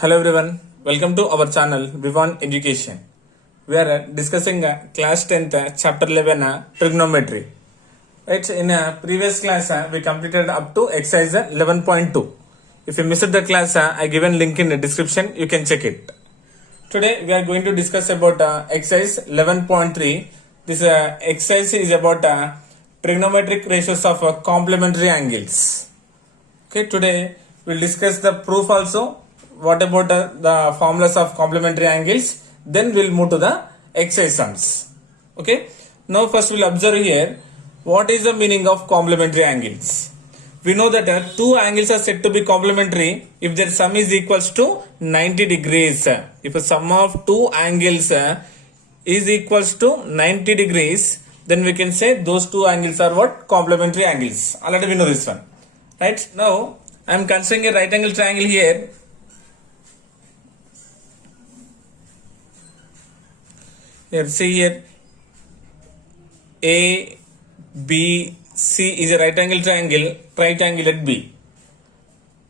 Hello everyone, welcome to our channel Vivan Education. We are discussing class 10th chapter 11 trigonometry. Right, in previous class we completed up to exercise 11.2. If you missed the class, I given link in the description, you can check it. Today we are going to discuss about exercise 11.3. This exercise is about trigonometric ratios of complementary angles. Okay, today we'll discuss the proof also. What about the formulas of complementary angles? Then we'll move to the exercise sums. Okay. Now first we'll observe here what is the meaning of complementary angles. We know that two angles are said to be complementary if their sum is equals to 90 degrees. If a sum of two angles is equals to 90 degrees, then we can say those two angles are what? Complementary angles. Already we know this one. Right. Now I am considering a right angle triangle here. Here, see here, A, B, C is a right angle triangle at B.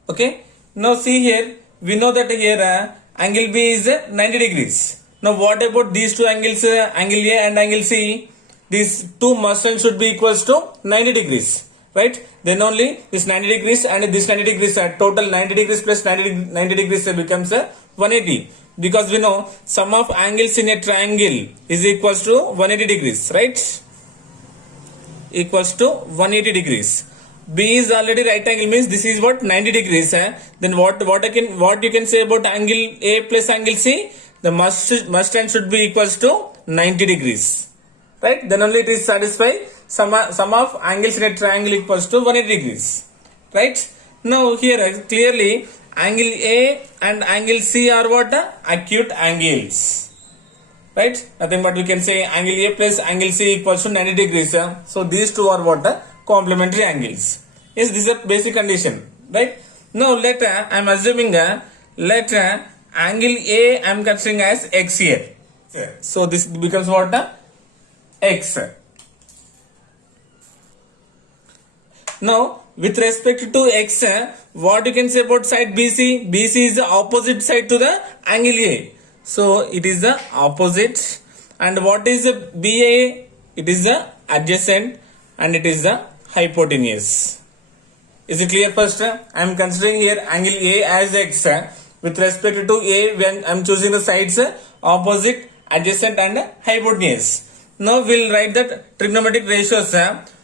Okay. Now see here, we know that here angle B is 90 degrees. Now what about these two angles, angle A and angle C? These two must and should be equals to 90 degrees. Right? Then only this 90 degrees and this 90 degrees, total 90 degrees plus 90 degrees becomes 180. Because we know sum of angles in a triangle is equals to 180 degrees, right? Equals to 180 degrees. B is already right angle, means this is what 90 degrees. Then what you can say about angle A plus angle C? The must and should be equals to 90 degrees, right? Then only it is satisfied. Sum of angles in a triangle equals to 180 degrees, right? Now here clearly angle A and angle C are what? Acute angles, right? Nothing but we can say angle A plus angle C equals to 90 degrees. So these two are what? Complementary angles. Yes, this is a basic condition, right? Now let I am assuming let angle A I am considering as X here. So this becomes what? X. Now with respect to X, what you can say about side BC? BC is the opposite side to the angle A. So it is the opposite. And what is the BA? It is the adjacent and it is the hypotenuse. Is it clear first? I am considering here angle A as X. With respect to A, when I am choosing the sides opposite, adjacent and hypotenuse. Now we will write that trigonometric ratios.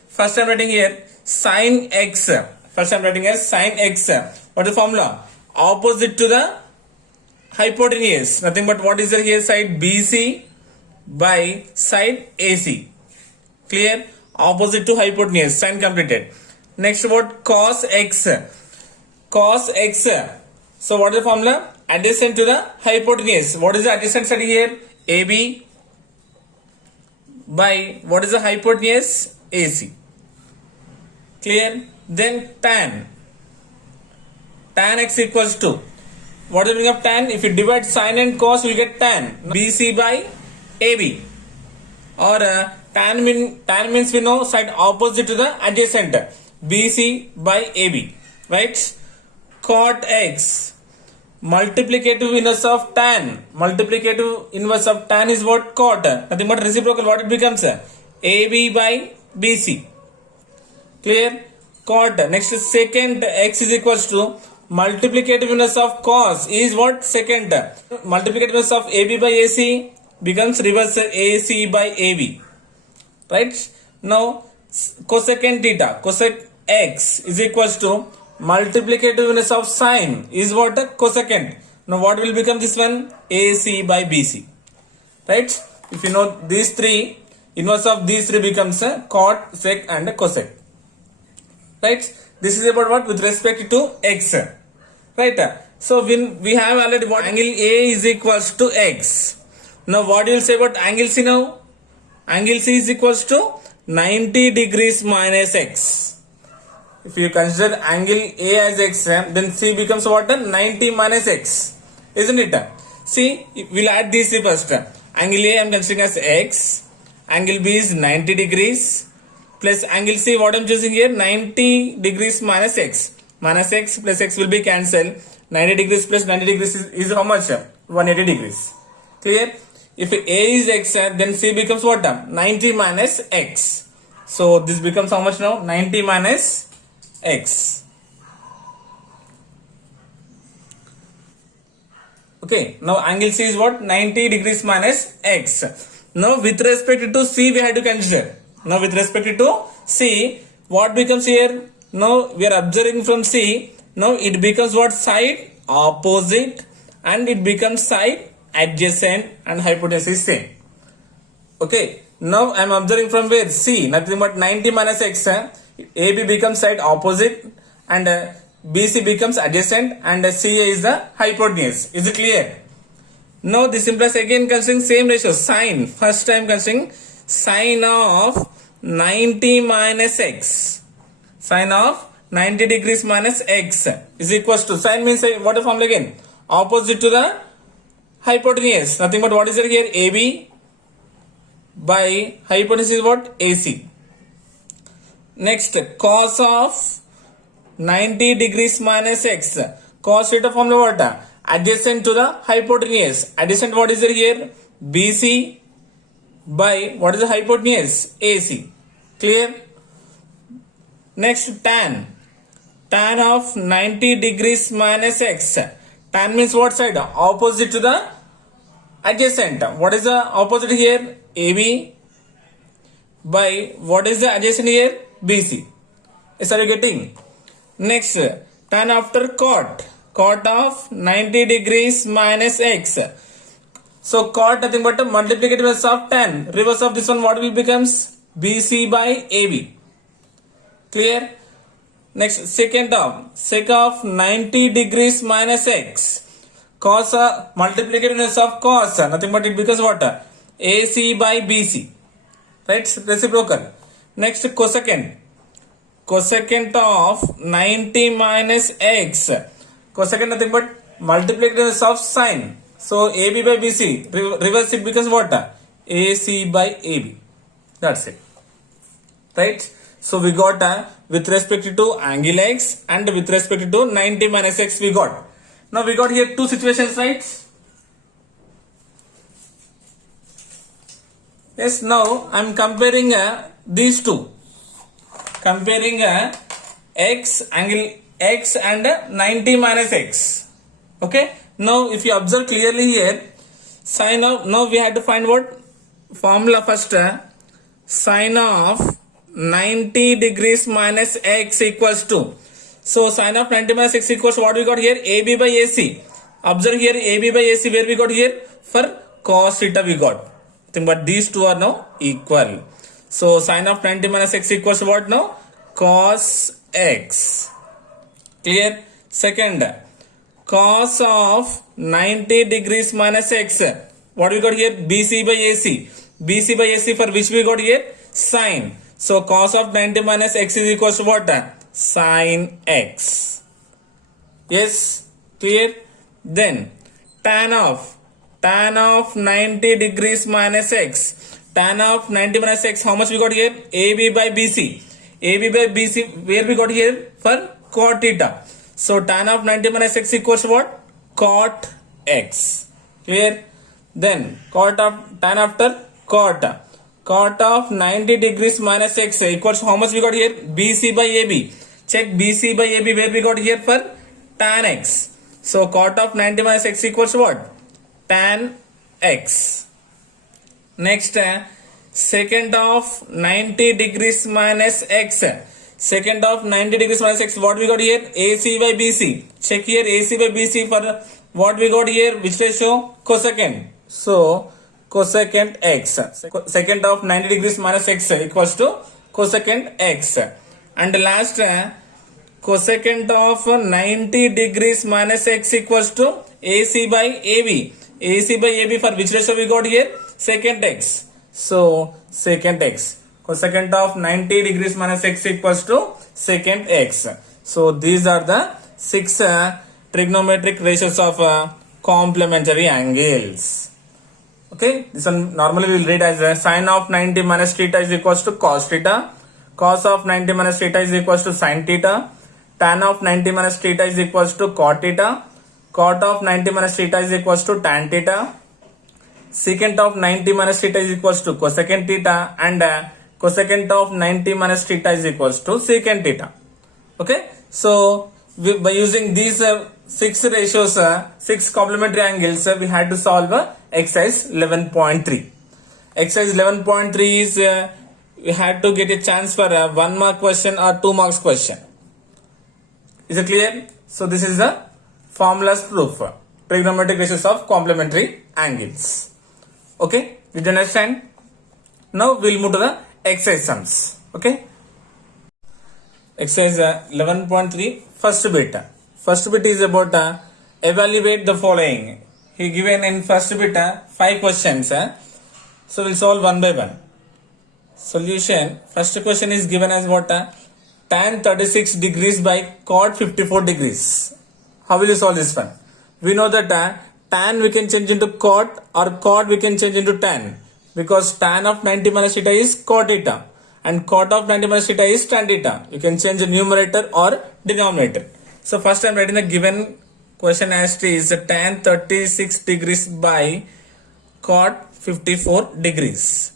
First I am writing here sin X. First I am writing as sin X. What is the formula? Opposite to the hypotenuse. Nothing but what is the here side BC by side AC. Clear? Opposite to hypotenuse. Sin completed. Next what? Cos X. Cos X. So what is the formula? Adjacent to the hypotenuse. What is the adjacent side here? AB by what is the hypotenuse? AC. Clear? Then tan X equals to what is the meaning of tan? If you divide sin and cos, you will get tan. BC by AB. Or tan means we know side opposite to the adjacent. BC by AB. Right? Cot X. Multiplicative inverse of tan. Multiplicative inverse of tan is what? Cot. Nothing but reciprocal. What it becomes? AB by BC. Clear? Cot. Next secant X is equals to multiplicative inverse of cos is what? Secant. Multiplicative inverse of AB by AC becomes reverse AC by AB. Right? Now cosecant theta, cosec X is equals to multiplicative inverse of sine is what? Cosecant. Now what will become this one? AC by BC. Right? If you know these three, inverse of these three becomes cot, sec and cosec. Right? This is about what? With respect to X. Right? So we have already what? Angle A is equals to X. Now what you will say about angle C now? Angle C is equals to 90 degrees minus X. If you consider angle A as X, then C becomes what? 90 minus X. Isn't it? See, we'll add these three first. Angle A I am considering as X. Angle B is 90 degrees. Plus angle C, what I am choosing here? 90 degrees minus X. Minus X plus X will be cancelled. 90 degrees plus 90 degrees is how much? 180 degrees. Clear? If A is x, then C becomes what? 90 minus x. So this becomes how much now? 90 minus x. Okay, now angle C is what? 90 degrees minus x. Now with respect to C we have to consider. Now with respect to C, what becomes here? Now we are observing from C. Now it becomes what? Side opposite, and it becomes side adjacent, and hypotenuse is same. Okay, now I am observing from where? C, nothing but 90 minus x. AB becomes side opposite, and BC becomes adjacent, and CA is the hypotenuse. Is it clear? Now this implies again considering same ratio. Sine, first time considering sine of 90 minus x. Sine of 90 degrees minus x is equals to, sine means what a formula again? Opposite to the hypotenuse. Nothing but what is it here? AB by hypotenuse is what? AC. Next, cos of 90 degrees minus x. Cos theta formula what? Adjacent to the hypotenuse. Adjacent what is it here? BC by what is the hypotenuse? AC. Clear? Next, tan. Tan of 90 degrees minus x. Tan means what side? Opposite to the adjacent. What is the opposite here? AB by what is the adjacent here? BC. Yes, are you getting? Next, tan after cot. Cot of 90 degrees minus x. So cot nothing but a multiplicative of tan. Reverse of this one, what will becomes? BC by AB. Clear? Next, secant of 90 degrees minus x. Cos multiplicative of cos, nothing but it becomes what? AC by BC. Right? Reciprocal. Next, cosecant. Cosecant of 90 minus x. Cosecant nothing but multiplicative of sine. So AB by BC. Reverse it becomes what? AC by AB. That's it. Right? So we got with respect to angle x and with respect to 90 minus x we got. Now we got here two situations, right? Yes, now I am comparing these two. Comparing x, angle x and 90 minus x. Okay. Now if you observe clearly here, sine of, now we have to find what? Formula first. Sine of 90 degrees minus x equals to. So sine of 90 minus x equals what we got here? AB by AC. Observe here AB by AC where we got here? For cos theta we got. But these two are now equal. So sine of 90 minus x equals what now? Cos x. Clear? Second, cos of 90 degrees minus x. What we got here? BC by AC. BC by AC for which we got here? Sine. So cos of 90 minus x is equals to what? Sine x. Yes? Clear? Then tan of 90 degrees minus x. Tan of 90 minus x, how much we got here? AB by BC. AB by BC, where we got here? For cot theta. So tan of 90 minus x equals to what? Cot x. Clear? Then cot of tan after cot. Cot of 90 degrees minus x equals to how much we got here? BC by AB. Check BC by AB where we got here for tan x. So cot of 90 minus x equals to what? Tan x. Next, secant of 90 degrees minus x. Secant of 90 degrees minus x, what we got here? AC by BC. Check here AC by BC for what we got here? Which ratio? Cosecant. So cosecant x. Secant of 90 degrees minus x equals to cosecant x. And last, cosecant of 90 degrees minus x equals to AC by AB. AC by AB for which ratio we got here? Secant x. So secant x. Cosecant of 90 degrees minus x equals to secant x. So these are the 6 trigonometric ratios of complementary angles. Okay, this one normally we will read as sine of 90 minus theta is equals to cos theta. Cos of 90 minus theta is equals to sin theta. Tan of 90 minus theta is equals to cot theta. cot of 90 minus theta is equals to tan theta. Secant of 90 minus theta is equals to cosecant theta, and cosecant of 90 minus theta is equals to secant theta. Okay, so by using these 6 ratios, 6 complementary angles, we had to solve exercise 11.3. Exercise 11.3 is we had to get a chance for a 1 mark question or 2 marks question. Is it clear? So this is the formulas proof, trigonometric ratios of complementary angles. Okay, did you understand? Now we'll move to the exercise sums. Okay, exercise 11.3 first bit. First bit is about evaluate the following. He given in first bit 5 questions. So we'll solve one by one. Solution. First question is given as what? Tan 36 degrees by cot 54 degrees. How will you solve this one? We know that tan we can change into cot, or cot we can change into tan, because tan of 90 minus theta is cot theta and cot of 90 minus theta is tan theta. You can change the numerator or denominator. So first I am writing the given question as it is tan 36 degrees by cot 54 degrees.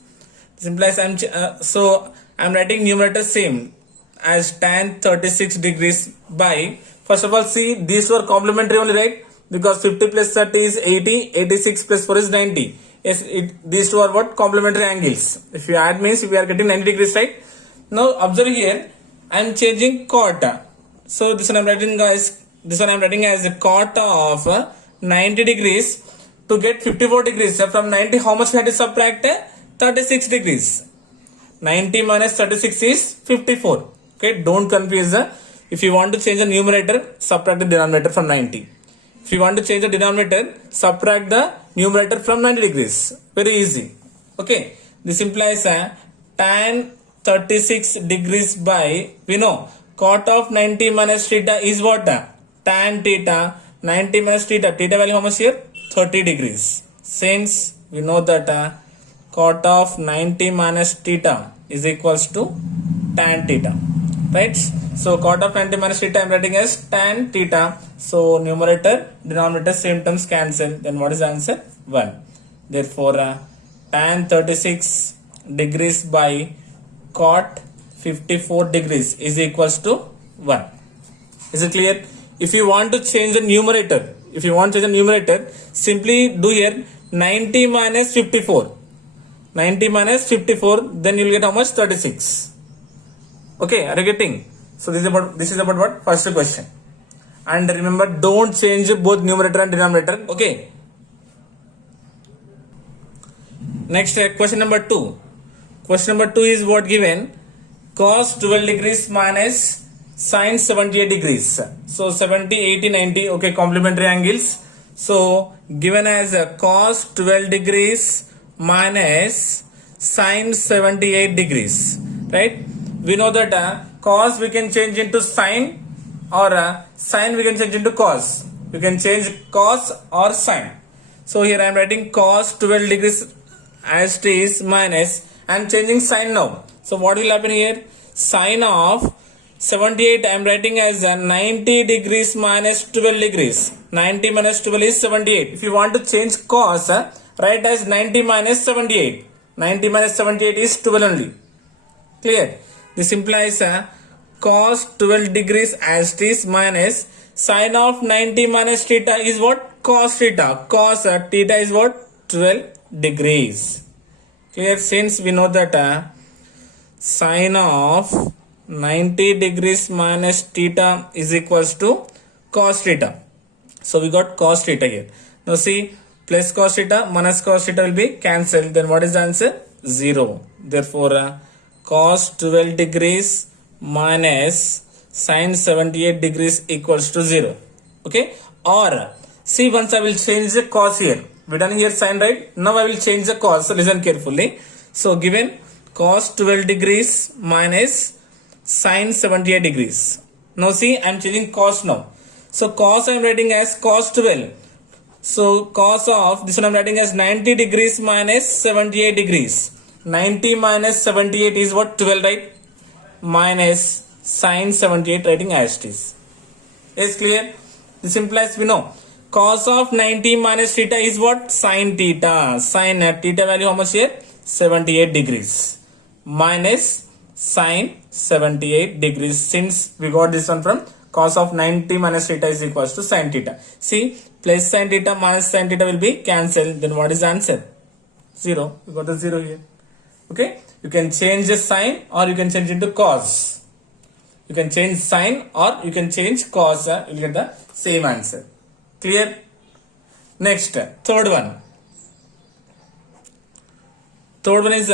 This implies I'm writing numerator same as tan 36 degrees by, first of all, see, these were complementary only, right? Because 50 plus 30 is 80, 86 plus 4 is 90. Yes, these two are what? Complementary angles. If you add means we are getting 90 degrees, right? Now observe here, I am changing cot. So this one I am writing as a cot of 90 degrees. To get 54 degrees, from 90 how much we had to subtract? 36 degrees. 90 minus 36 is 54. Okay, don't confuse. If you want to change the numerator, subtract the denominator from 90. If you want to change the denominator, subtract the numerator from 90 degrees. Very easy. Okay, this implies tan 36 degrees by, we know, cot of 90 minus theta is what? Tan theta. 90 minus theta. Theta value how much here? 30 degrees. Since we know that cot of 90 minus theta is equals to tan theta, right? So cot of 90 minus theta I am writing as tan theta. So numerator, denominator, same terms cancel. Then what is the answer? 1. Therefore tan 36 degrees by cot 54 degrees is equals to 1. Is it clear? If you want to change the numerator, simply do here 90 minus 54. 90 minus 54, then you will get how much? 36. Okay, are you getting? So this is about what? First question. And remember, don't change both numerator and denominator. Okay. Next, question number 2. Question number 2 is what given? Cos 12 degrees minus sin 78 degrees. So 70, 80, 90. Okay, complementary angles. So given as cos 12 degrees minus sin 78 degrees. Right? We know that cos we can change into sin, or sin we can change into cos. You can change cos or sin. So here I am writing cos 12 degrees as it is minus, I am changing sin now. So what will happen here? Sin of 78 I am writing as 90 degrees minus 12 degrees. 90 minus 12 is 78. If you want to change cos, write as 90 minus 78. 90 minus 78 is 12 only. Clear? This implies cos 12 degrees as it is minus sin of 90 minus theta is what? Cos theta. Cos theta is what? 12 degrees. Clear? Since we know that sin of 90 degrees minus theta is equals to cos theta. So we got cos theta here. Now see, plus cos theta minus cos theta will be cancelled. Then what is the answer? 0. Therefore cos 12 degrees minus sin 78 degrees equals to 0. Okay. Or see, once I will change the cos here. We done here sin, right? Now I will change the cos. So listen carefully. So given cos 12 degrees minus sin 78 degrees. Now see, I am changing cos now. So cos I am writing as cos 12. So cos of this one I am writing as 90 degrees minus 78 degrees. 90 minus 78 is what? 12, right? Minus sin 78 writing as it is. Is clear? This implies we know cos of 90 minus theta is what? Sin theta. Sin theta value how much here? 78 degrees. Minus sin 78 degrees, since we got this one from cos of 90 minus theta is equals to sin theta. See, plus sin theta minus sin theta will be cancelled. Then what is the answer? 0. We got the 0 here. Okay. You can change the sign or you can change into cos. You can change sign or you can change cos. You will get the same answer. Clear? Next, third one. Third one is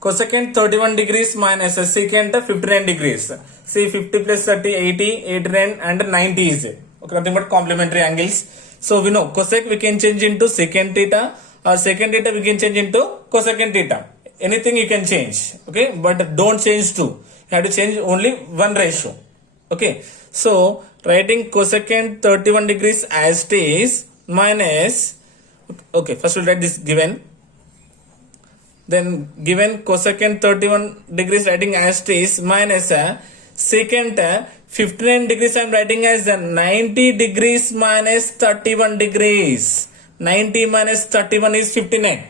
cosecant 31 degrees minus secant 59 degrees. See, 50 plus 30, 80, 89 and 90 is okay, nothing but complementary angles. So we know cosec we can change into secant theta, or secant theta we can change into cosecant theta. Anything you can change, okay, but don't change two. You have to change only one ratio. Okay, so writing cosecant 31 degrees as it is minus, okay, first we'll write this given. Then given cosecant 31 degrees writing as it is minus secant 59 degrees I am writing as 90 degrees minus 31 degrees. 90 minus 31 is 59.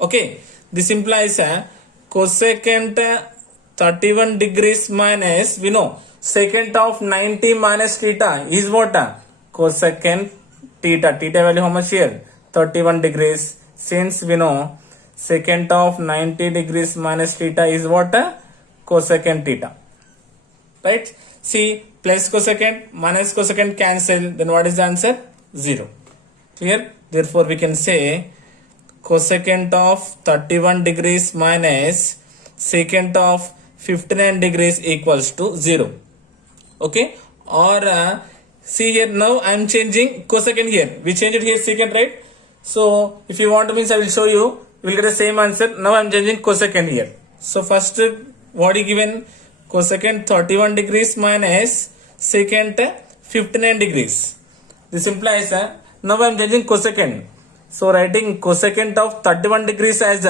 Okay, this implies cosecant 31 degrees minus, we know secant of 90 minus theta is what? Cosecant theta. Theta value how much here? 31 degrees. Since we know secant of 90 degrees minus theta is what? Cosecant theta. Right? See, plus cosecant minus cosecant cancel. Then what is the answer? 0. Clear? Therefore, we can say cosecant of 31 degrees minus secant of 59 degrees equals to 0. Okay? Or see here, now I am changing cosecant here. We changed it here secant, right? So, if you want to means I will show you. You will get the same answer. Now I am changing cosecant here. So, first what is given? Cosecant 31 degrees minus secant 59 degrees. This implies now I am changing cosecant. So writing cosecant of 31 degrees as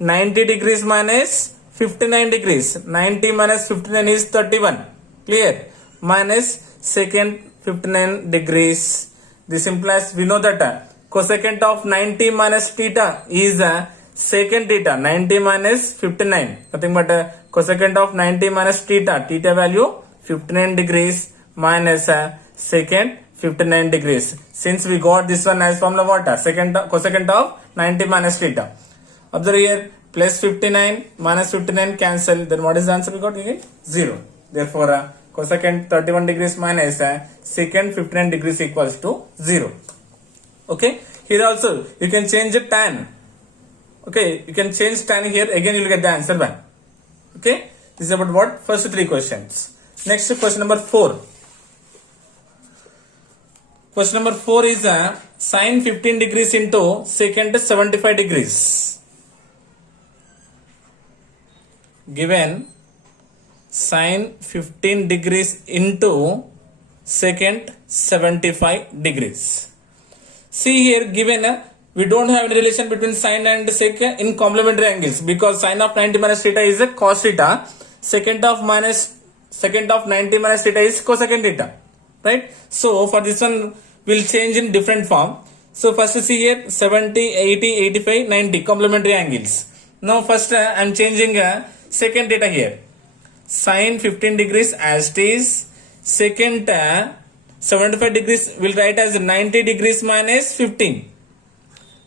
90 degrees minus 59 degrees. 90 minus 59 is 31. Clear? Minus secant 59 degrees. This implies we know that cosecant of 90 minus theta is secant theta. 90 minus 59. Nothing but cosecant of 90 minus theta. Theta value 59 degrees minus secant 59 degrees. Since we got this one as formula what? Cosecant of 90 minus theta. Observe here, plus 59 minus 59 cancel. Then what is the answer we got? We get 0. Therefore, cosecant 31 degrees minus secant 59 degrees equals to 0. Okay. Here also you can change the tan. Okay. You can change tan here. Again you will get the answer 1. Okay. This is about what? First 3 questions. Next question number 4. Question number 4 is sin 15 degrees into secant 75 degrees. Given sin 15 degrees into secant 75 degrees. See here given we don't have any relation between sin and sec in complementary angles, because sin of 90 minus theta is a cos theta. Secant of 90 minus theta is cosecant theta. Right? So for this one we'll change in different form. So first see here 70, 80, 85, 90 complementary angles. Now first I am changing secant theta here. Sin 15 degrees as it is. Secant 75 degrees will write as 90 degrees minus 15.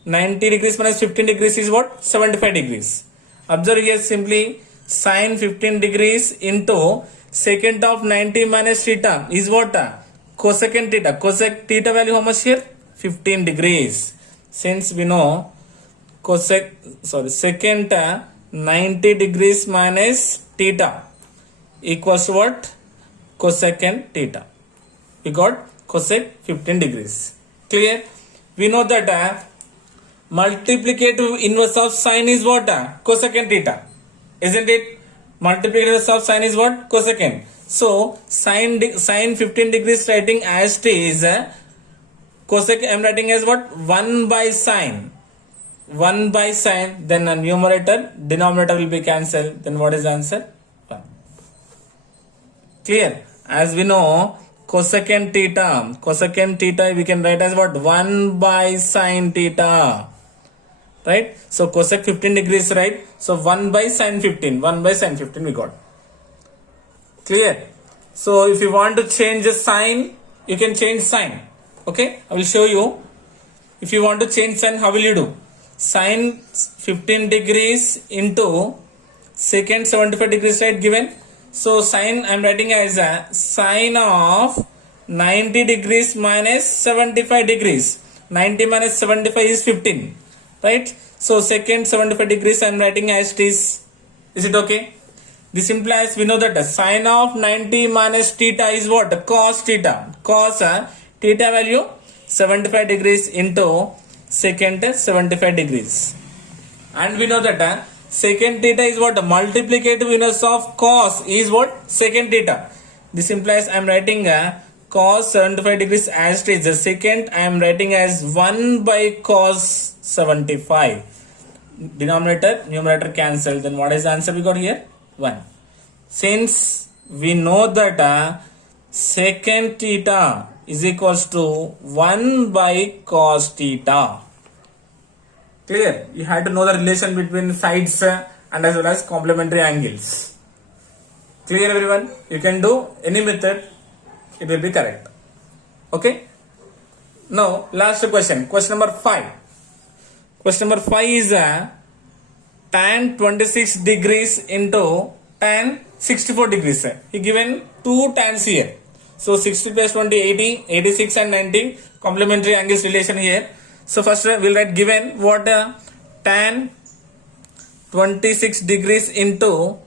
90 degrees minus 15 degrees is what? 75 degrees. Observe here simply sin 15 degrees into secant of 90 minus theta is what? Cosecant theta. Cosec theta value how much here? 15 degrees. Since we know secant 90 degrees minus theta equals to what? Cosecant theta. We got cosec 15 degrees. Clear? We know that multiplicative inverse of sine is what? Cosecant theta. Isn't it? Multiplicative inverse of sine is what? Cosecant. So sine 15 degrees writing as it is cosec I am writing as what? 1 by sine. 1 by sine, then a numerator, denominator will be cancelled. Then what is the answer? 1. Clear? As we know, cosecant theta. Cosecant theta we can write as what? 1 by sin theta. Right? So cosec 15 degrees, right? So 1 by sin 15. 1 by sin 15 we got. Clear? So if you want to change the sign, you can change sign. Okay? I will show you. If you want to change sign, how will you do? Sin 15 degrees into secant 75 degrees, right, given. So sin I am writing as a sine of 90 degrees minus 75 degrees. 90 minus 75 is 15, right? So secant 75 degrees I am writing as it is. Is it okay? This implies we know that the sine of 90 minus theta is what? Cos theta. Cos theta value 75 degrees into secant 75 degrees. And we know that secant theta is what? Multiplicative inverse of cos is what? Secant theta. This implies I am writing cos 75 degrees as it is. The secant I am writing as 1 by cos 75. Denominator, numerator cancel. Then what is the answer we got here? 1. Since we know that secant theta is equals to 1 by cos theta. Clear? You had to know the relation between sides and as well as complementary angles. Clear everyone? You can do any method, it will be correct. Okay? Now last question. Question number 5. Question number 5 is tan 26 degrees into tan 64 degrees. He given two tans here. So 60 plus 20, 80, 86 and 90 complementary angles relation here. So first we'll write given what tan 26 degrees into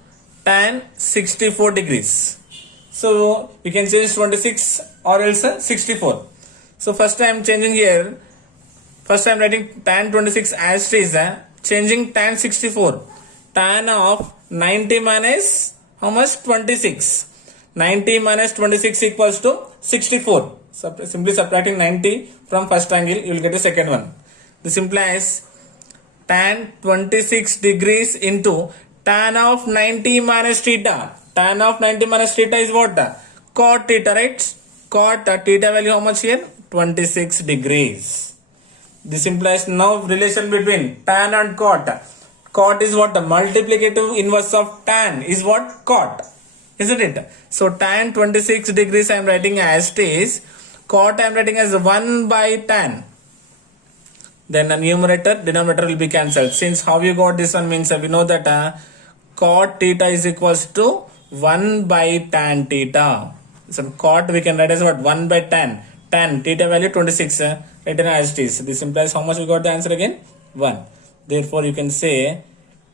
tan 64 degrees. So we can change 26 or else 64. So first I am changing here. First I am writing tan 26 as it is, changing tan 64. Tan of 90 minus how much? 26. 90 minus 26 equals to 64. Simply subtracting 90 from first angle, you will get the second one. This implies tan 26 degrees into tan of 90 minus theta. Tan of 90 minus theta is what? Cot theta, right? Cot theta value how much here? 26 degrees. This implies now relation between tan and cot. Cot is what? The multiplicative inverse of tan is what? Cot. Isn't it? So tan 26 degrees I am writing as it is. Cot I am writing as 1 by tan. Then the numerator, denominator will be cancelled. Since how you got this one means we know that cot theta is equals to 1 by tan theta. So cot we can write as what? 1 by tan. Tan theta value 26 written as it is. This implies how much we got the answer again? 1. Therefore you can say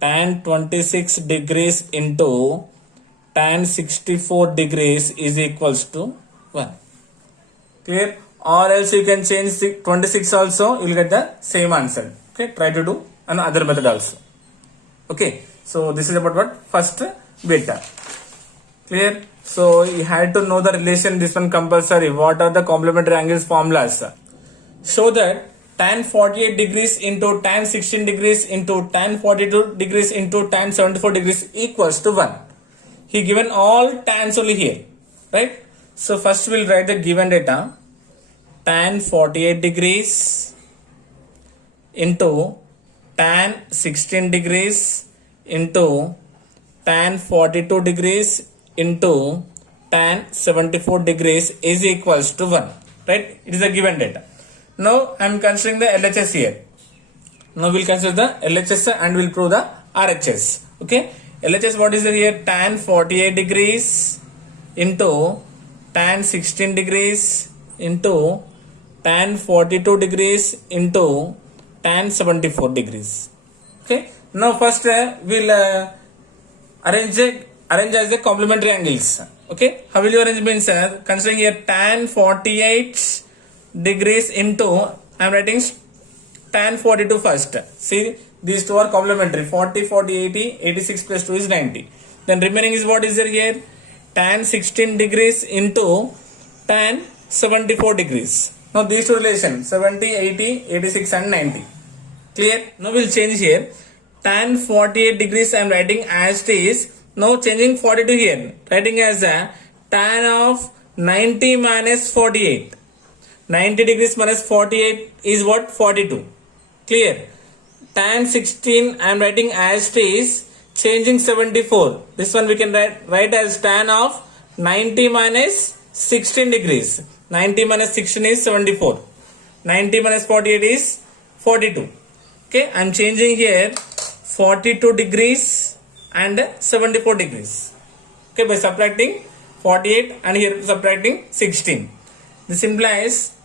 tan 26 degrees into tan 64 degrees is equals to 1. Clear? Or else you can change 26 also, you will get the same answer. Okay, try to do another method also. Okay, so this is about what? First beta. Clear? So you had to know the relation, this one compulsory. What are the complementary angles formulas? Show that tan 48 degrees into tan 16 degrees into tan 42 degrees into tan 74 degrees equals to 1. He given all tans only here, right? So first we'll write the given data. Tan 48 degrees into tan 16 degrees into tan 42 degrees into tan 74 degrees is equals to 1, right? It is a given data. Now I am considering the LHS here. Now we'll consider the LHS and we'll prove the RHS. Okay, LHS what is here? Tan 48 degrees into tan 16 degrees into tan 42 degrees into tan 74 degrees. Okay, now first we'll arrange as the complementary angles. Okay, how will you arrange means considering here tan 48 degrees into I am writing tan 42 first. See, these two are complementary. 40, 40, 80, 86 plus 2 is 90. Then remaining is what is there here? Tan 16 degrees into tan 74 degrees. Now these two relations 70, 80, 86 and 90. Clear? Now we'll change here. Tan 48 degrees I am writing as it is. Now changing 42 here. Writing as a tan of 90 minus 48. 90 degrees minus 48 is what? 42. Clear? Tan 16 I am writing as it is, changing 74. This one we can write as tan of 90 minus 16 degrees. 90 minus 16 is 74. 90 minus 48 is 42. Okay, I am changing here 42 degrees and 74 degrees. Okay, by subtracting 48 and here subtracting 16. This implies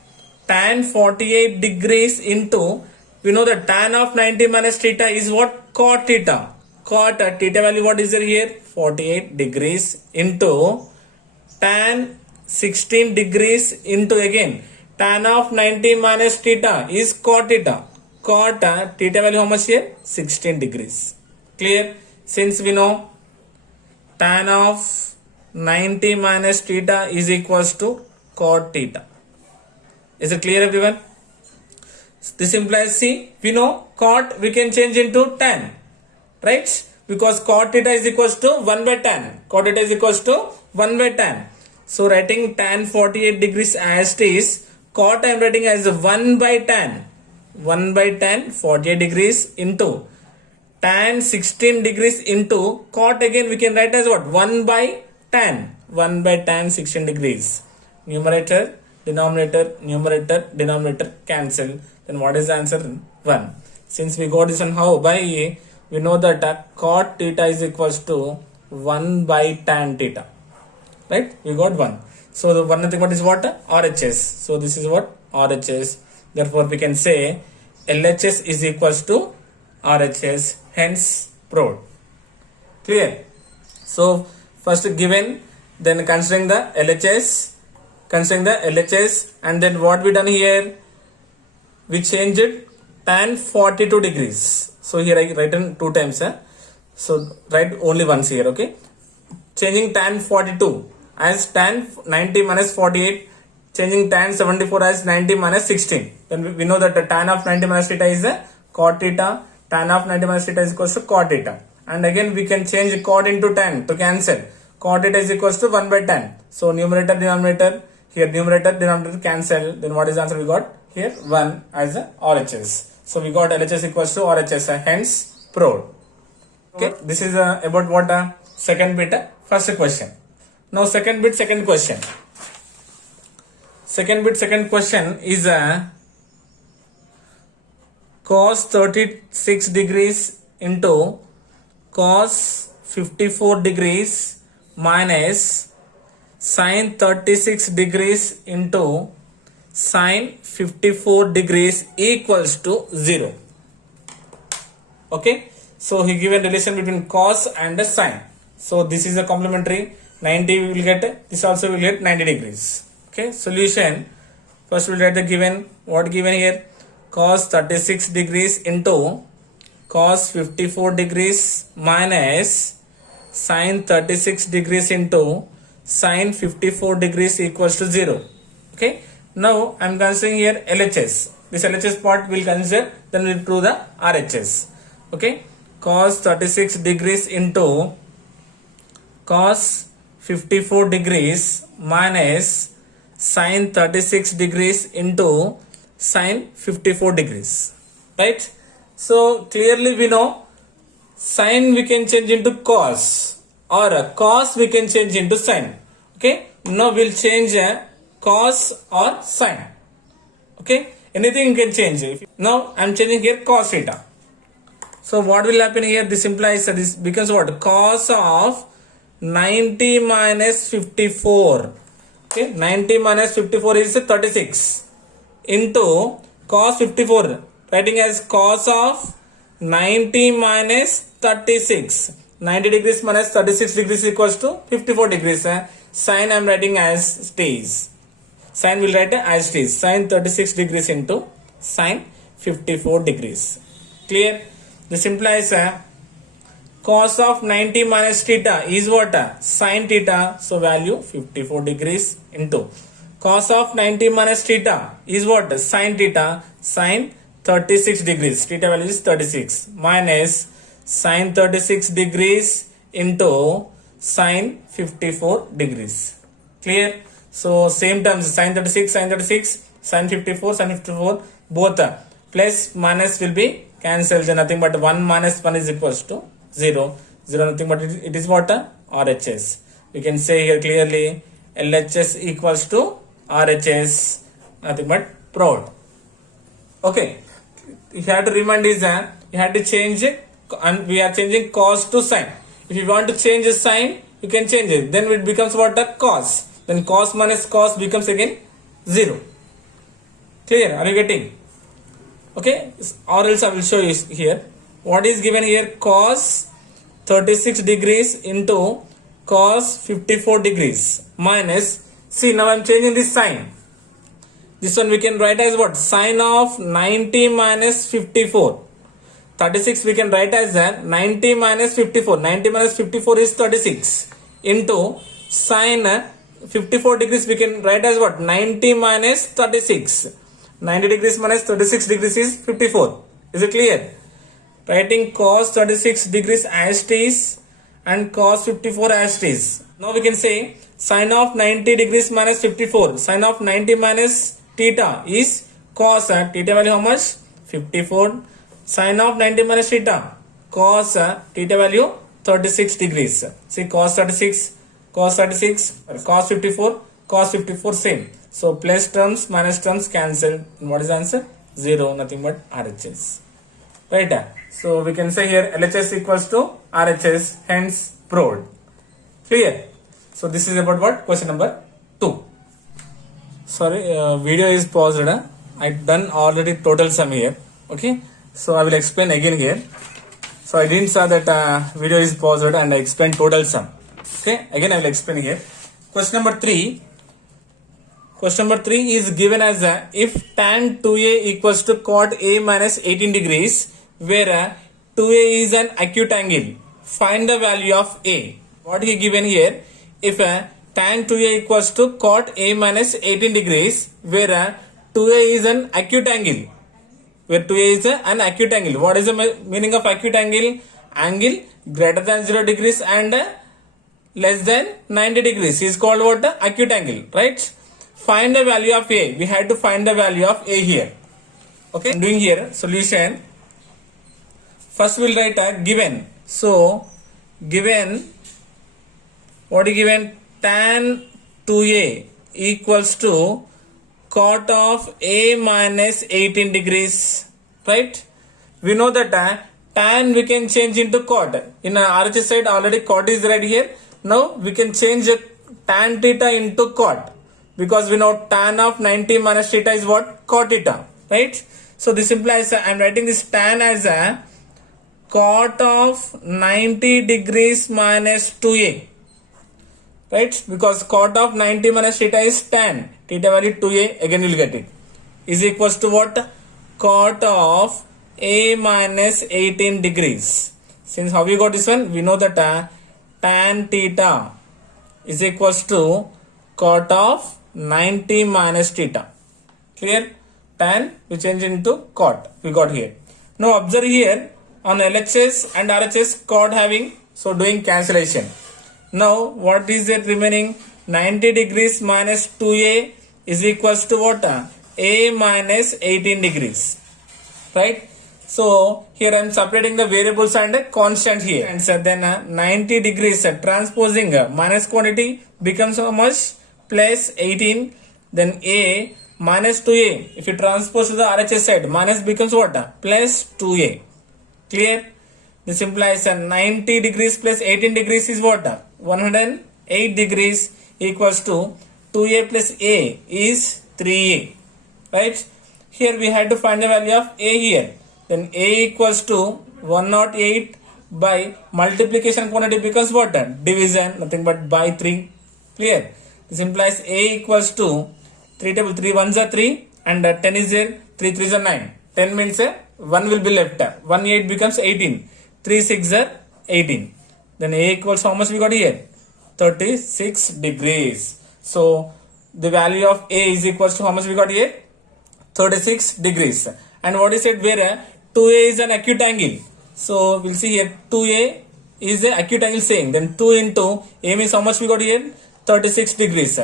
tan 48 degrees into, we know that tan of 90 minus theta is what? Cot theta. Cot theta value what is there here? 48 degrees into tan 16 degrees into again tan of 90 minus theta is cot theta. Cot theta value how much here? 16 degrees. Clear? Since we know tan of 90 minus theta is equals to cot theta. Is it clear everyone? This implies, see, we know cot we can change into tan, right? Because cot theta is equals to 1 by tan. Cot theta is equals to 1 by tan. So writing tan 48 degrees as it is, cot I am writing as 1 by tan. 1 by tan 48 degrees into tan 16 degrees into cot again we can write as what? 1 by tan. 1 by tan 16 degrees. Numerator, denominator, numerator, denominator cancel. Then what is the answer? 1. Since we got this one how? By we know that cot theta is equals to 1 by tan theta. Right? We got 1. So the one nothing but is what? RHS. So this is what? RHS. Therefore we can say LHS is equals to RHS. Hence proved. Clear? So first given, then considering the LHS, and then what we done here? We changed it tan 42 degrees. So here I written 2 times. So write only once here. Okay. Changing tan 42 as tan 90 minus 48. Changing tan 74 as 90 minus 16. Then we know that the tan of 90 minus theta is cot theta. Tan of 90 minus theta is equals to cot theta. And again we can change cot into tan to cancel. Cot theta is equals to 1 by tan. So numerator, denominator, here numerator, denominator cancel. Then what is the answer we got? Here 1 as a RHS. So we got LHS equals to RHS. Hence proved. Okay. This is about what? Second bit. First question. Now second bit, second question. Second bit, second question is cos 36 degrees into cos 54 degrees minus sin 36 degrees into sin 54 degrees equals to 0. Okay. So he given relation between cos and the sin. So this is a complementary. 90 we will get, this also will get 90 degrees. Okay. Solution. First we will write the given. What given here? Cos 36 degrees into cos 54 degrees minus sin 36 degrees into sin 54 degrees equals to 0. Okay. Now I am considering here LHS. This LHS part will consider, then we will prove the RHS. Okay. Cos 36 degrees into cos 54 degrees minus sin 36 degrees into sin 54 degrees. Right. So clearly we know sin we can change into cos, or cos we can change into sin. Okay. Now we'll change cos or sin. Okay. Anything you can change. Now I am changing here cos theta. So what will happen here? This implies that this becomes what? Cos of 90 minus 54. Okay. 90 minus 54 is 36 into cos 54. Writing as cos of 90 minus 36. 90 degrees minus 36 degrees equals to 54 degrees. Sin I am writing as stays. Sin will write as it is. Sin 36 degrees into sin 54 degrees. Clear? This implies cos of 90 minus theta is what? Sin theta. So value 54 degrees into cos of 90 minus theta is what? Sin theta. Sin 36 degrees. Theta value is 36 minus sin 36 degrees into sin 54 degrees. Clear? So same terms, sin 36, sin 36, sin 54, sin 54, both plus minus will be cancelled. Then nothing but 1 minus 1 is equals to 0. 0 nothing but it is what? RHS. We can say here clearly LHS equals to RHS, nothing but prod. Okay. You have to remind is you have to change it, and we are changing cos to sin. If you want to change the sign, you can change it. Then it becomes what? A cos. Then cos minus cos becomes again 0. Clear? Are you getting? Okay. Or else I will show you here. What is given here? Cos 36 degrees into cos 54 degrees minus. See, now I am changing this sign. This one we can write as what? Sine of 90 minus 54. 36 we can write as 90 minus 54. 90 minus 54 is 36. Into sine 54 degrees we can write as what? 90 minus 36. 90 degrees minus 36 degrees is 54. Is it clear? Writing cos 36 degrees as it is and cos 54 as it is. Now we can say sine of 90 degrees minus 54. Sine of 90 minus theta is cos theta value how much? 54. Sine of 90 minus theta, cos theta value 36 degrees. See, cos 36, cos 36, cos 54, cos 54 same. So plus terms minus terms cancel. What is the answer? 0, nothing but RHS. Right? So we can say here LHS equals to RHS, hence prod. Clear? So this is about what? Question number 2. Sorry, video is paused. I done already total sum here. Okay, so I will explain again here. So I didn't saw that video is paused and I explained total sum. Okay, again I will explain here. Question number 3. Question number 3 is given as if tan 2a equals to cot a minus 18 degrees, where 2a is an acute angle. Find the value of a. What he given here? If tan 2a equals to cot a minus 18 degrees, where 2a is an acute angle. Where 2a is an acute angle. What is the meaning of acute angle? Angle greater than 0 degrees and less than 90 degrees is called what? Acute angle, right? Find the value of a. We had to find the value of a here. Okay, I'm doing here solution. First we'll write a given. So given, what is given? Tan 2a equals to cot of a minus 18 degrees, right? We know that tan we can change into cot. In RHS side already cot is right here. Now we can change tan theta into cot, because we know tan of 90 minus theta is what? Cot theta, right? So this implies I am writing this tan as a cot of 90 degrees minus 2a. Right, because cot of 90 minus theta is tan, theta value 2a, again you will get it, is equals to what? Cot of a minus 18 degrees. Since how we got this one? We know that tan theta is equals to cot of 90 minus theta. Clear? Tan we change into cot, we got here. Now observe here on LHS and RHS cot having, so doing cancellation. Now what is it remaining? 90 degrees minus 2a is equals to what? A minus 18 degrees, right? So here I am separating the variables and a constant here, and so then 90 degrees transposing minus quantity becomes how much? Plus 18. Then a minus 2a, if you transpose to the RHS side, minus becomes what? Plus 2a. Clear? This implies 90 degrees plus 18 degrees is what? 108 degrees equals to 2a plus a is 3a, right? Here we had to find the value of a here. Then a equals to 108 by multiplication quantity becomes what? Division, nothing but by 3. Clear? This implies a equals to 3 table 3 ones are 3 and 10 is there, 3 3s are 9. 10 means 1 will be left. 1 8 becomes 18. 3 6 are 18. Then a equals how much we got here? 36 degrees. So the value of a is equals to how much we got here? 36 degrees. And what is it? Where 2a is an acute angle. So we'll see here 2a is the acute angle saying. Then 2 into a means how much we got here? 36 degrees.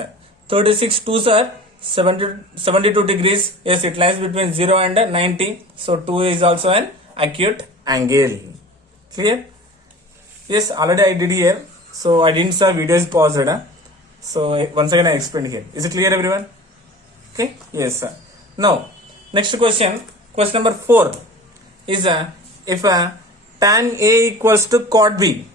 36 2s are 72 degrees. Yes, it lies between 0 and 90. So 2 is also an acute angle. Clear? Yes, already I did here. So I didn't saw video is paused. So once again I explained here. Is it clear, everyone? Okay. Yes, sir. Now next question. Question number 4 is if tan A equals to cot B,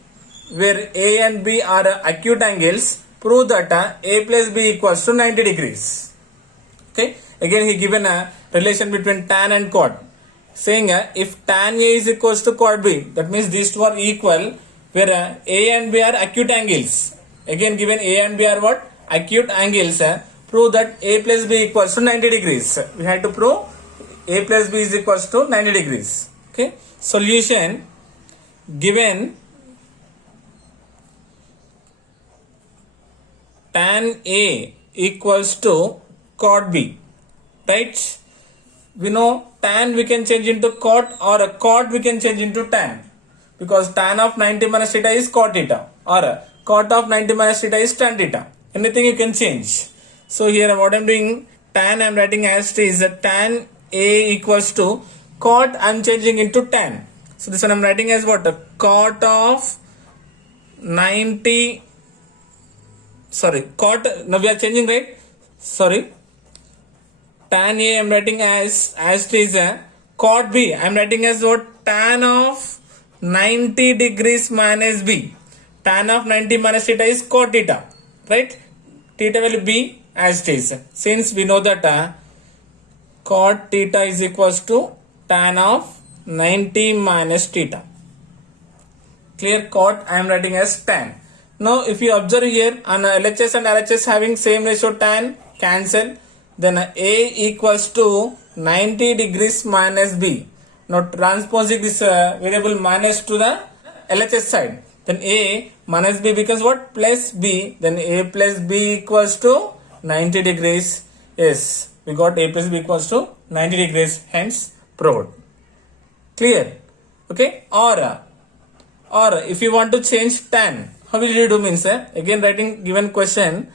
where A and B are acute angles, prove that A plus B equals to 90 degrees. Okay. Again he given a relation between tan and cot, saying if tan A is equals to cot B, that means these two are equal, where A and B are acute angles. Again given A and B are what? Acute angles. Prove that A plus B equals to 90 degrees. We had to prove A plus B is equals to 90 degrees. Okay. Solution: given tan A equals to cot B, right? We know tan we can change into cot, or a cot we can change into tan, because tan of 90 minus theta is cot theta, or cot of 90 minus theta is tan theta. Anything you can change. So here what I am doing, tan I am writing as is tan A equals to cot, I am changing into tan. So this one I am writing as what? Cot of 90, sorry, cot, now we are changing, right? Sorry, tan A I am writing as it is cot B, I am writing as what? Tan of 90 degrees minus B. Tan of 90 minus theta is cot theta, right? Theta will be as it is, since we know that cot theta is equals to tan of 90 minus theta. Clear? Cot I am writing as tan. Now if you observe here, on LHS and RHS having same ratio, tan cancel, then A equals to 90 degrees minus B. Now transposing this variable minus to the LHS side, then A minus B becomes what? Plus B. Then A plus B equals to 90 degrees. Yes, we got A plus B equals to 90 degrees, hence proved. Clear? Okay. Or if you want to change tan, how will you do? Means again writing given question,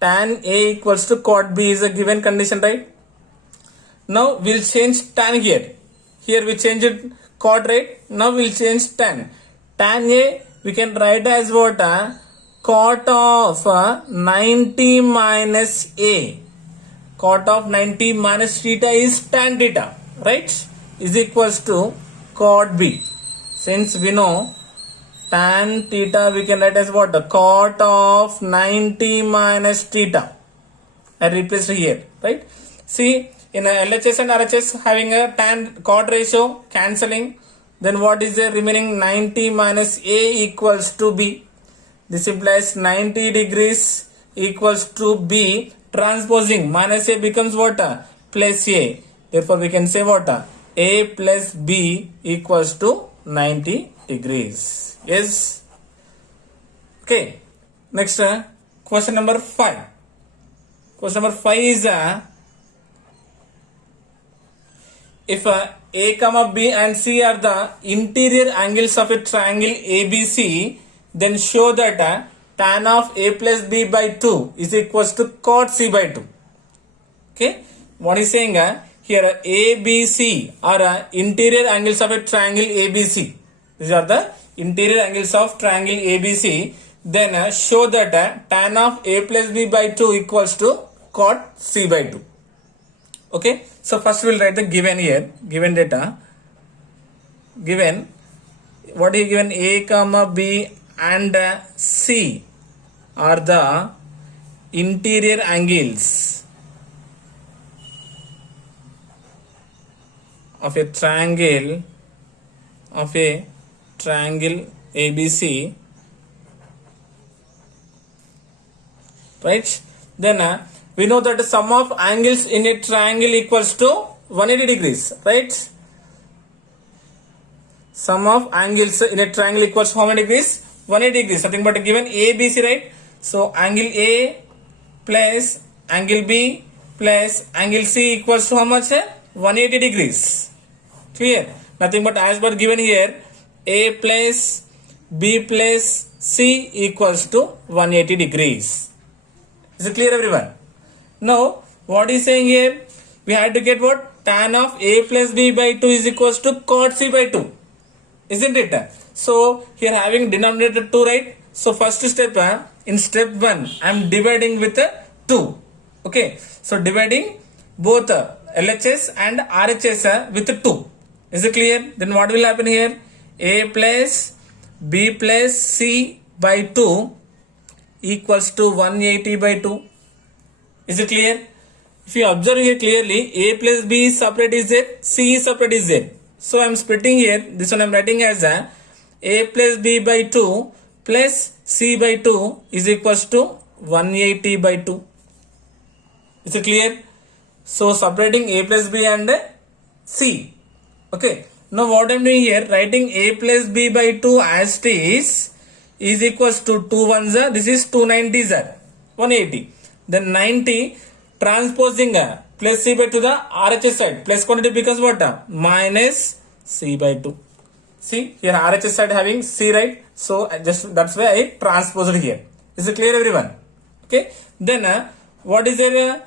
tan A equals to cot B is a given condition, right? Now we'll change tan here. Here we change it cot, right? Now we'll change tan. Tan A we can write as what? Cot of 90 minus A. Cot of 90 minus theta is tan theta, right? Is equals to cot B. Since we know tan theta we can write as what? Cot of 90 minus theta. I replaced here, right? See, in a LHS and RHS having a tan cot ratio cancelling, then what is the remaining? 90 minus A equals to B. This implies 90 degrees equals to B. Transposing minus A becomes what? Plus A. Therefore we can say what? A plus B equals to 90 degrees. Yes. Okay. Next question number 5. Question number 5 is if A comma B and C are the interior angles of a triangle ABC, then show that tan of A plus B by 2 is equals to cot C by 2. Okay. What is saying here, ABC are interior angles of a triangle ABC. These are the interior angles of triangle ABC. Then show that tan of A plus B by 2 equals to cot C by 2. Okay. So first we will write the given here, given data. Given, what is given? A comma B and C are the interior angles of a triangle ABC, right? Then we know that the sum of angles in a triangle equals to 180 degrees, right? Sum of angles in a triangle equals to how many degrees? 180 degrees. Nothing but a given ABC, right? So angle A plus angle B plus angle C equals to how much? 180 degrees. Clear? Nothing but as per given here, A plus B plus C equals to 180 degrees. Is it clear, everyone? Now, what is saying here? We had to get what? Tan of a plus b by 2 is equals to cot c by 2. Isn't it? So, here having denominator 2, right? So, first step, in step 1, I am dividing with 2. Okay. So, dividing both LHS and RHS with 2. Is it clear? Then what will happen here? A plus b plus c by 2 equals to 180 by 2. Is it clear? If you observe here clearly, a plus b is separate is there, c is separate is there. So I am splitting here. This one I am writing as a plus b by 2 plus c by 2 is equals to 180 by 2. Is it clear? So separating a plus b and c. Okay. Now what I am doing here, writing a plus b by 2 as it is equals to 2 ones. This is 290 180. Then 90 transposing plus c by 2 the RHS side. Plus quantity becomes what? Minus c by 2. See here RHS side having c, right? So just that's why I transposed here. Is it clear, everyone? Okay. Then what is there?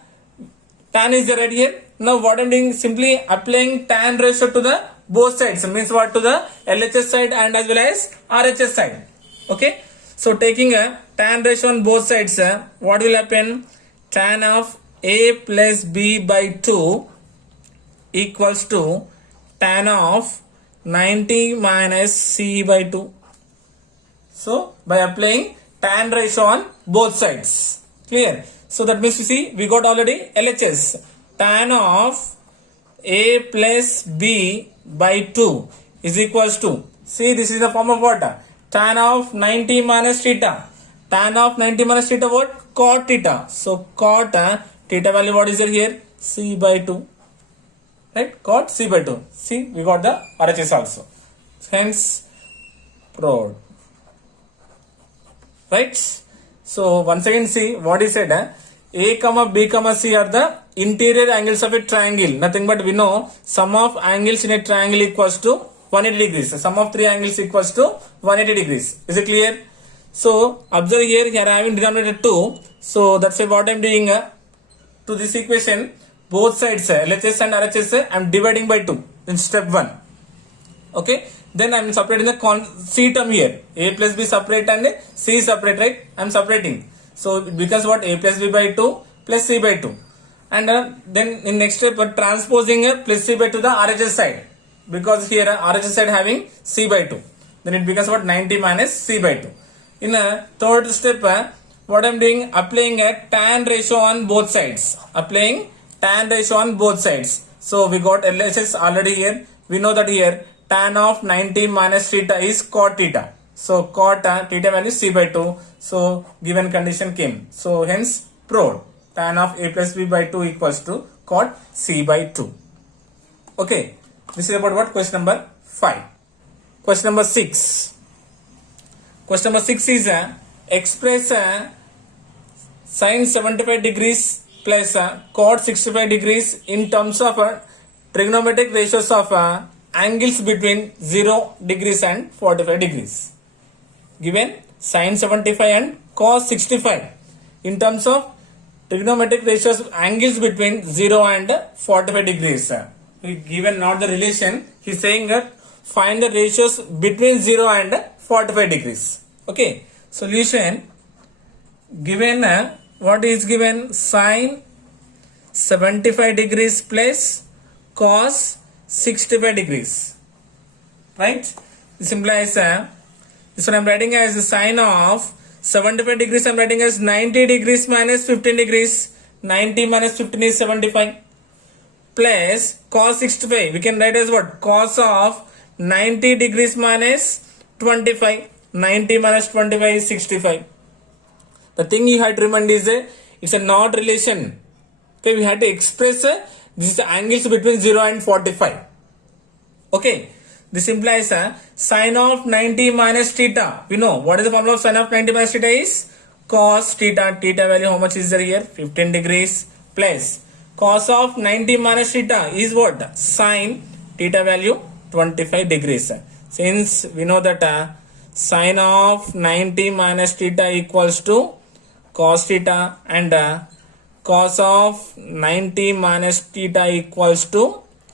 Tan is there right here. Now what I'm doing, simply applying tan ratio to the both sides. Means what? To the LHS side and as well as RHS side. Okay. So taking a tan ratio on both sides, what will happen? Tan of a plus b by 2 equals to tan of 90 minus c by 2. So by applying tan ratio on both sides. Clear? So that means you see we got already LHS. Tan of a plus b by 2 is equals to, see this is the form of what? Tan of 90 minus theta. Tan of 90 minus theta what? Cot theta. So cot theta value what is there here? C by 2. Right? Cot C by 2. See, we got the RHS also. Hence, prod. Right? So once again see what is said. A comma B comma C are the interior angles of a triangle. Nothing but we know sum of angles in a triangle equals to 180 degrees. The sum of three angles equals to 180 degrees. Is it clear? So observe here I having denominator 2. So that's why what I am doing to this equation, both sides LHS and RHS I am dividing by 2 in step 1. Okay. Then I am separating the C term here. A plus B separate and C separate, right? I am separating. So it becomes what? A plus B by 2 plus C by 2. And then in next step transposing plus C by 2 the RHS side. Because here RHS side having C by 2. Then it becomes what? 90 minus C by 2. In third step, what I am doing, applying a tan ratio on both sides. Applying tan ratio on both sides. So we got LHS already here. We know that here tan of 90 minus theta is cot theta. So cot theta value C by 2. So given condition came. So hence prod. Tan of A plus B by 2 equals to cot C by 2. Okay. This is about what? Question number 5. Question number 6. Question number 6 is express sin 75 degrees plus cot 65 degrees in terms of trigonometric ratios of angles between 0 degrees and 45 degrees. Given sin 75 and cos 65 in terms of trigonometric ratios of angles between 0 and 45 degrees. Given not the relation, he is saying that find the ratios between 0 and 45 degrees. Okay. Solution. Given what is given? Sin 75 degrees plus cos 65 degrees. Right? This implies this one I am writing as the sine of 75 degrees. I am writing as 90 degrees minus 15 degrees. 90 minus 15 is 75. Plus cos 65. We can write as what? Cos of 90 degrees minus 25. 90 minus 25 is 65. The thing you have to remember is it's a not relation. Okay, we have to express these angles between 0 and 45. Okay, this implies sine of 90 minus theta. We know what is the formula of sine of 90 minus theta is cos theta. Theta value how much is there here? 15 degrees plus cos of 90 minus theta is what? Sine theta value 25 degrees. Since we know that sine of 90 minus theta equals to cos theta and cos of 90 minus theta equals to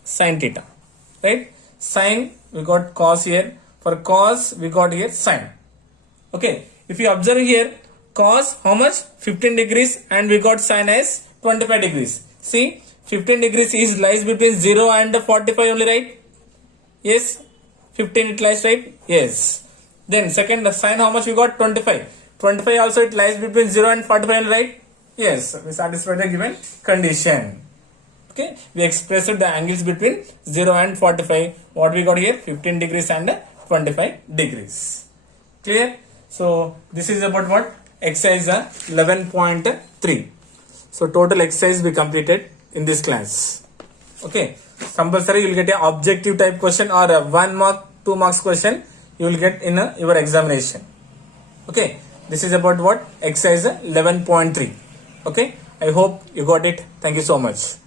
sin theta, right? Sin we got cos here, for cos we got here sin. Okay, if you observe here, cos how much? 15 degrees and we got sin as 25 degrees. See, 15 degrees is lies between 0 and 45 only, right? Yes, 15 it lies, right? Yes. Then second sin how much we got? 25. 25 also it lies between 0 and 45 only, right? Yes, we satisfy the given condition. Okay, we expressed the angles between 0 and 45. What we got here? 15 degrees and 25 degrees. Clear? So this is about what? Exercise 11.3. So total exercise we completed in this class. Okay, compulsory you will get a objective type question or a 1 mark 2 marks question you will get in your examination. Okay, this is about what? Exercise 11.3. Okay, I hope you got it. Thank you so much.